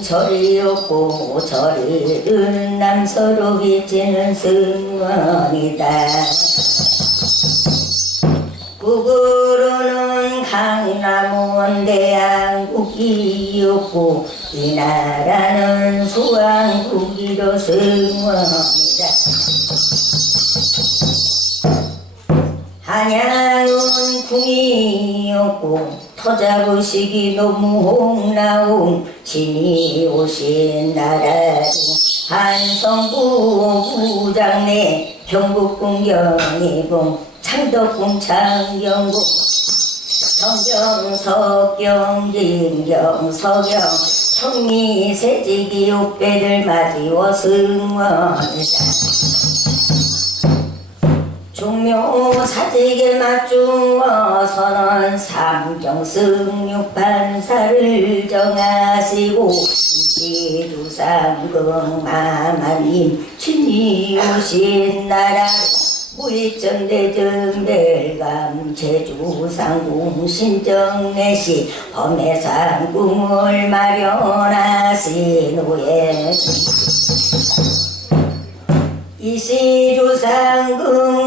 심은 절이었고 절이는 남서로 비치는 승원이다. 북으로는 강남원 대한국이었고 이 나라는 수왕국이로 승원이다. 한양은 궁이었고 터잡으시기 너무 홍나옹 신이 오신 나라로 한성부 부장내 경북궁 경희궁 창덕궁 창경궁 성경 석경 진경 서경 청리 세지기 옥배를 맞이워 승원이다 종묘 사직에 맞추어서는 삼경승육반사를 정하시고 이주상금 마마님 친히 오신 나라 무이천대전 벨감 제주상궁 신정내시 범해상궁을 마련하신 후에 이시주상궁마마님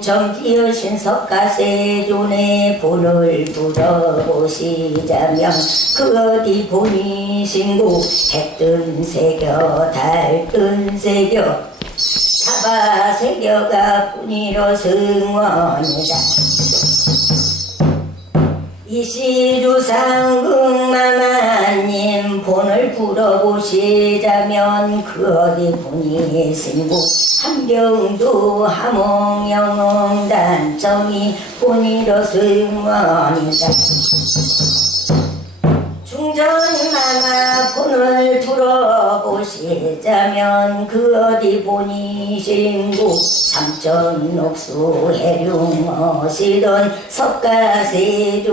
정기여 신 석가세존의 본을 불어보시자면 그 어디 본이 신고 해뜬 새겨 달뜬 새겨 사바 새겨가 뿐이로 승원이다. 이시주상궁마마님 본을 불어보시자면 그 어디 분이 신고 함경도 함홍영웅 단점이 본이로 승원이다. 중전마마 본을 풀어보시자면 그 어디 본이 신고 삼천 옥수 해룡 어시던 석가세존이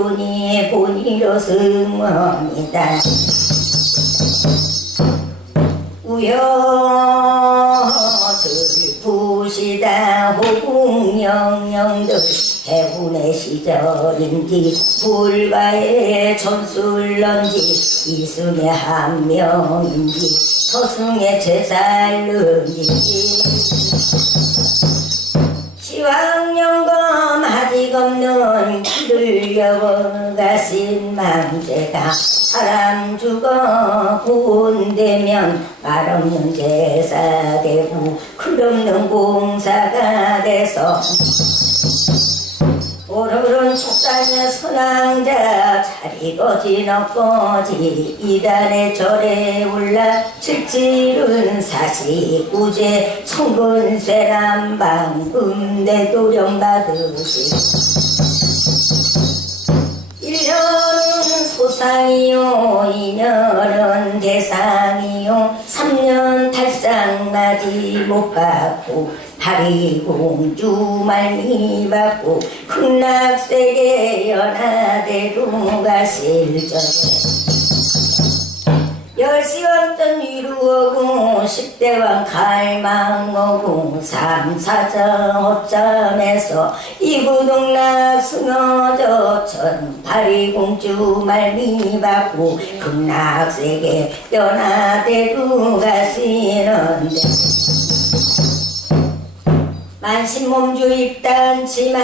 본이로 승원이다 우여슬 부시다. 호궁영영들 해운의 시절인지 불가의 전술런지 이승의 한 명인지 서승의 제살른지 시황영검 아직 없는 길을 여가신 망제가 사람 죽어 구원되면 말없는 제사 되고 클없는 공사가 돼서 오르른 축단의 선왕자 자리고 지너꺼지 이달의 절에 올라 칠칠은 사시구제 청근쇠람 방금대 도령 받으시. 일년 은 소상이요 이년은 대상이요. 삼년 탈상맞이 못 받고 파리공주 말미 받고 극락세계 연하대로 가실 적에 열시왕전 이루어고 십대왕 갈망어고 삼사정 어점에서 이구동락 승어저 천 파리공주 말미 받고 극락세계 연하대로 가시는데 만신몸주 입단치마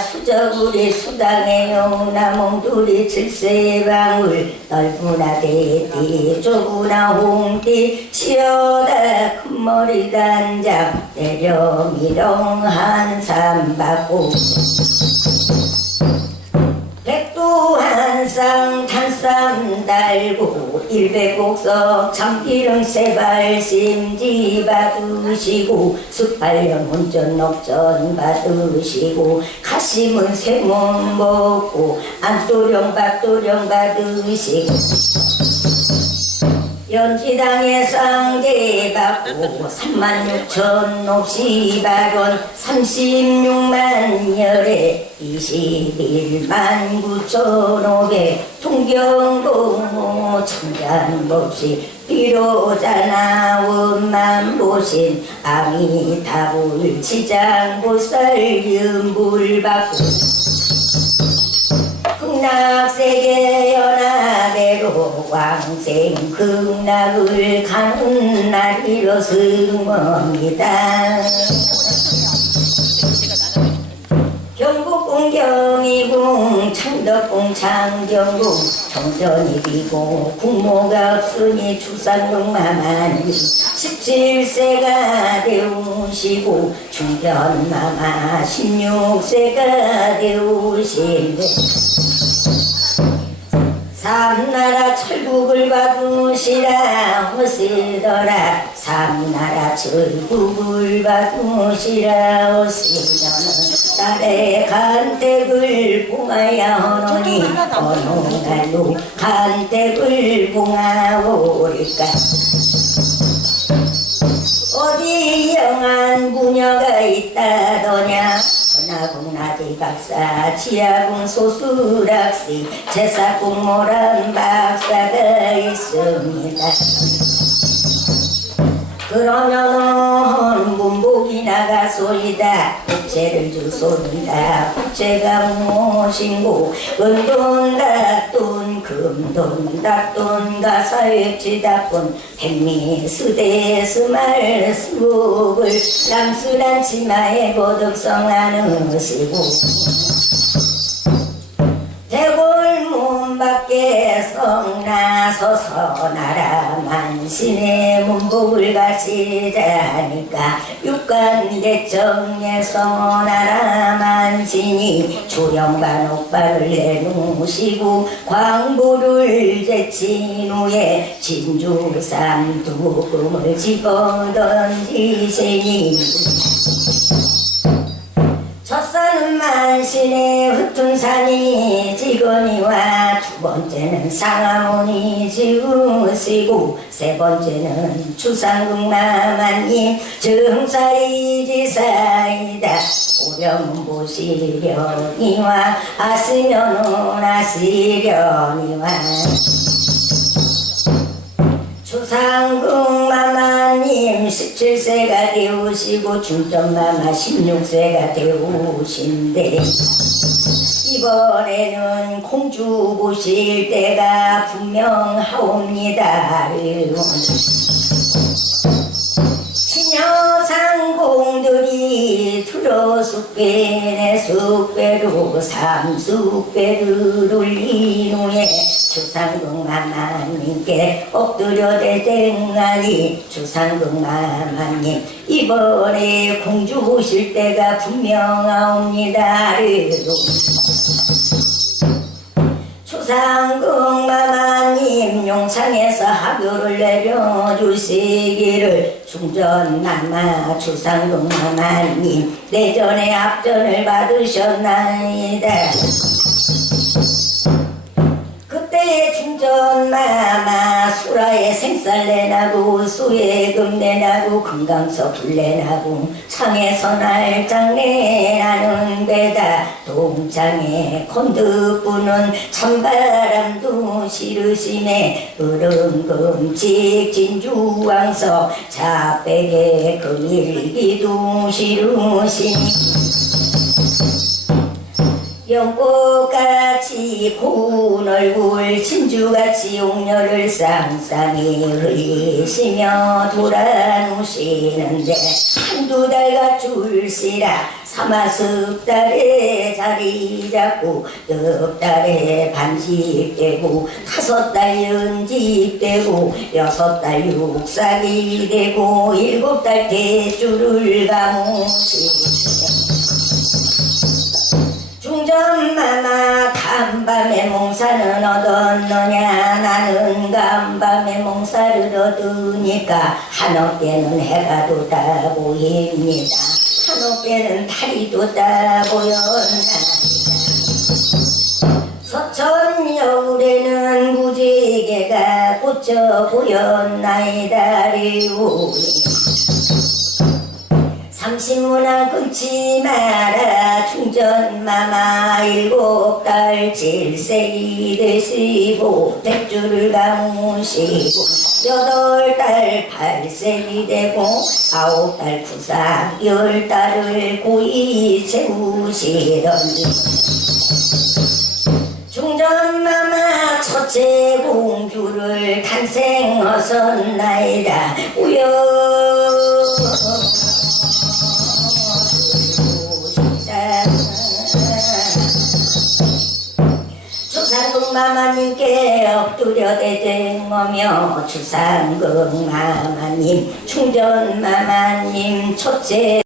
수저구리 수당해요. 나몽두리 칠세방울 넓구나 대띠 좁구나 홍띠 치어다 큰머리 단장 내려 미렁한 산받고 백두 한상 탄삼 달고 일백곡석 참기름 세발 심지 받으시고 숫발령 운전 녹전 받으시고 가심은 세몸 먹고 안도령 박도령 받으시고 연지당에 쌍계 받고 3만 6천 옥시발원 36만 열에 21만 9천 오백 통경봉 천잔법시 비로자나 원만 보신 아미타불 지장보살 윤불받고 극락세계 연하대로 왕생 극락을 가는 날이로 승원이다. 경북궁 경이궁 창덕궁 창경궁 정전이 비고 국모가 없으니 추상궁마마니 17세가 되우시고 중견마마 16세가 되우신데 삼나라 철국을 받으시라. 하시더라. 삼나라 철국을 받으시라. 하시더는 딸의 간택을 봉하야 하노니 어느 날로 간택을 봉하오리까? 어디 영한 부녀가 있다더냐 전하궁 나디 박사 지하궁 소수락시 제사궁 모란 박사가 있습니다. 그러면은 문복이 나가소이다. 국채를 주소이다. 국채가 무엇인고? 은돈 닭돈 금돈 닭돈 가사액지 닭돈 백미 스대 스말 수국을 남수란 치마에 보득성하는 시고. 대골 문 밖에 성나서서 나라 만신의 문복을 가시자니까 육관대청에서 나라 만신이 조령반 옥발을 내놓으시고 광부를 제친 후에 진주산 두금을 집어던지시니 첫산은 만신의 흩은 산이 지거니와 두 번째는 상하모니 지으시고 세 번째는 주상궁마마님 증사이지사이다. 보려면 보시려니와 아시면은 아시려니와. 주상궁마마님 17세가 되우시고 중전마마 16세가 되우신데 이번에는 공주 보실 때가 분명하옵니다. 친여상공들이 들어 숙배내 숙배로 삼숙배를 올린 후에 주상궁 마마님께 엎드려 대댕하니 주상궁 마마님 이번에 공주 오실 때가 분명하옵니다 주상궁 마마님 용상에서 하교를 내려주시기를 중전마마 주상궁 마마님 내전에 앞전을 받으셨나이다 그때 중전마마 수라에 생쌀 내나고 수에 금 내나고 금강서 불 내나고 창에서 날장 내나는 데다 동창에 콘드부는 찬바람도 싫으심에 으름금직 진주왕서 자백에 금일기도 싫으시니 연꽃같이 고운 얼굴 진주같이 옥녀를 쌍쌍이 흘리시며 돌아누시는데 한두 달가 줄시라 사마습 달에 자리 잡고 넉 달에 반집되고 다섯 달 연집되고 여섯 달 육삭이 되고 일곱 달 대줄을 가무시고 중 전마마 간밤에 몽사는 얻었느냐? 나는 간밤에 몽사를 얻으니까 한어깨는 해가 돋아 보입니다. 한어깨는 달이 돋아 보였나 서천 여울에는 무지개가 꽂혀 보였나이다. 리우리 삼신문안 끊지 마라. 충전마마 일곱 달 질색이 되시고 백주를 감으시고 여덟 달 팔색이 되고 아홉 달 구사 열 달을 고이 채우시더니 중전마마 첫 첫째 공주를 탄생하셨나이다. 우여 마마님께 엎드려 대쟁하며 주상국 마마님 충전 마마님 첫째